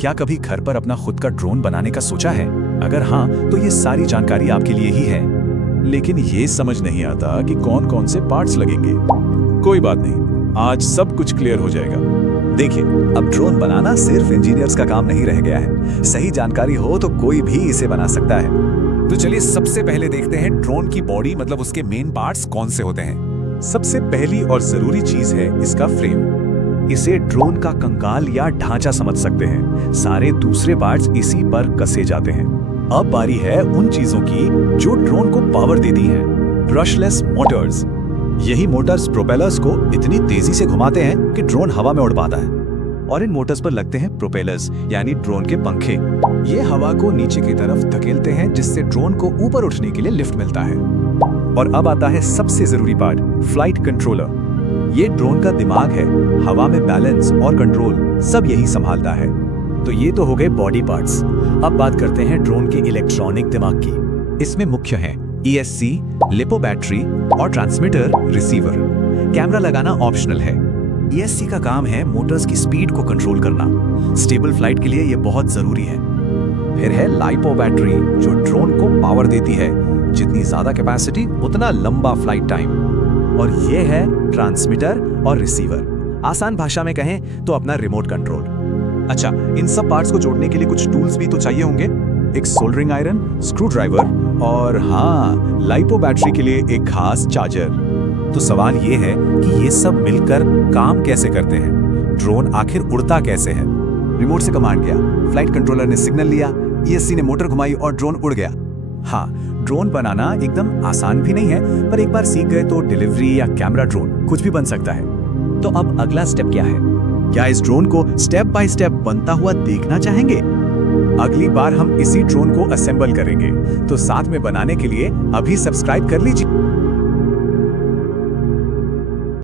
क्या कभी घर पर अपना खुद का ड्रोन बनाने का सोचा है? अगर हाँ, तो ये सारी जानकारी आपके लिए ही है। लेकिन ये समझ नहीं आता कि कौन कौन से पार्ट्स लगेंगे। कोई बात नहीं, आज सब कुछ क्लियर हो जाएगा। देखिए, अब ड्रोन बनाना सिर्फ इंजीनियर्स का काम नहीं रह गया है। सही जानकारी हो तो कोई भी इसे बना सकता है। तो चलिए सबसे पहले देखते हैं ड्रोन की बॉडी, मतलब उसके मेन पार्ट्स कौन से होते हैं। सबसे पहली और जरूरी चीज है इसका फ्रेम। इसे ड्रोन का कंकाल या ढांचा समझ सकते हैं। सारे दूसरे पार्ट्स इसी पर कसे जाते हैं। अब बारी है उन चीजों की जो ड्रोन को पावर देती हैं। Brushless Motors. यही मोटर्स प्रोपेलर्स को इतनी तेजी से घुमाते हैं कि ड्रोन हवा में उड़ पाता है। और इन मोटर्स पर लगते हैं प्रोपेलर्स, यानी ड्रोन के पंखे। ये हवा को नीचे की तरफ धकेलते हैं, जिससे ड्रोन को ऊपर उठने के लिए लिफ्ट मिलता है। और अब आता है सबसे जरूरी पार्ट, फ्लाइट कंट्रोलर। ये ड्रोन का दिमाग है। हवा में बैलेंस और कंट्रोल सब यही संभालता है। तो ये तो हो गए बॉडी पार्ट्स। अब बात करते हैं ड्रोन के इलेक्ट्रॉनिक दिमाग की। इसमें मुख्य हैं ESC, लिपो बैटरी और ट्रांसमीटर रिसीवर। कैमरा लगाना ऑप्शनल है। ESC का काम है मोटर्स की स्पीड को कंट्रोल करना। स्टेबल फ्लाइट के लिए ये बहुत जरूरी है। फिर है लाइपो बैटरी, जो ड्रोन को पावर देती है। जितनी ज्यादा कैपेसिटी उतना लंबा फ्लाइट टाइम। और ये है ट्रांसमीटर और रिसीवर। आसान भाषा में कहें तो अपना रिमोट कंट्रोल। अच्छा, इन सब पार्ट्स को जोड़ने के लिए कुछ टूल्स भी तो चाहिए होंगे। एक सोल्डरिंग आयरन, स्क्रू ड्राइवर और हाँ, लाइपो बैटरी के लिए एक खास चार्जर। तो सवाल ये है कि ये सब मिलकर काम कैसे करते हैं? ड्रोन आखिर उड़ता कैसे है? रिमोट से कमांड गया, फ्लाइट कंट्रोलर ने सिग्नल लिया, ESC ने मोटर घुमाई और ड्रोन उड़ गया। हाँ, ड्रोन बनाना एकदम आसान भी नहीं है, पर एक बार सीख गए तो डिलीवरी या कैमरा ड्रोन कुछ भी बन सकता है। तो अब अगला स्टेप क्या है? क्या इस ड्रोन को स्टेप बाय स्टेप बनता हुआ देखना चाहेंगे? अगली बार हम इसी ड्रोन को असेंबल करेंगे। तो साथ में बनाने के लिए अभी सब्सक्राइब कर लीजिए।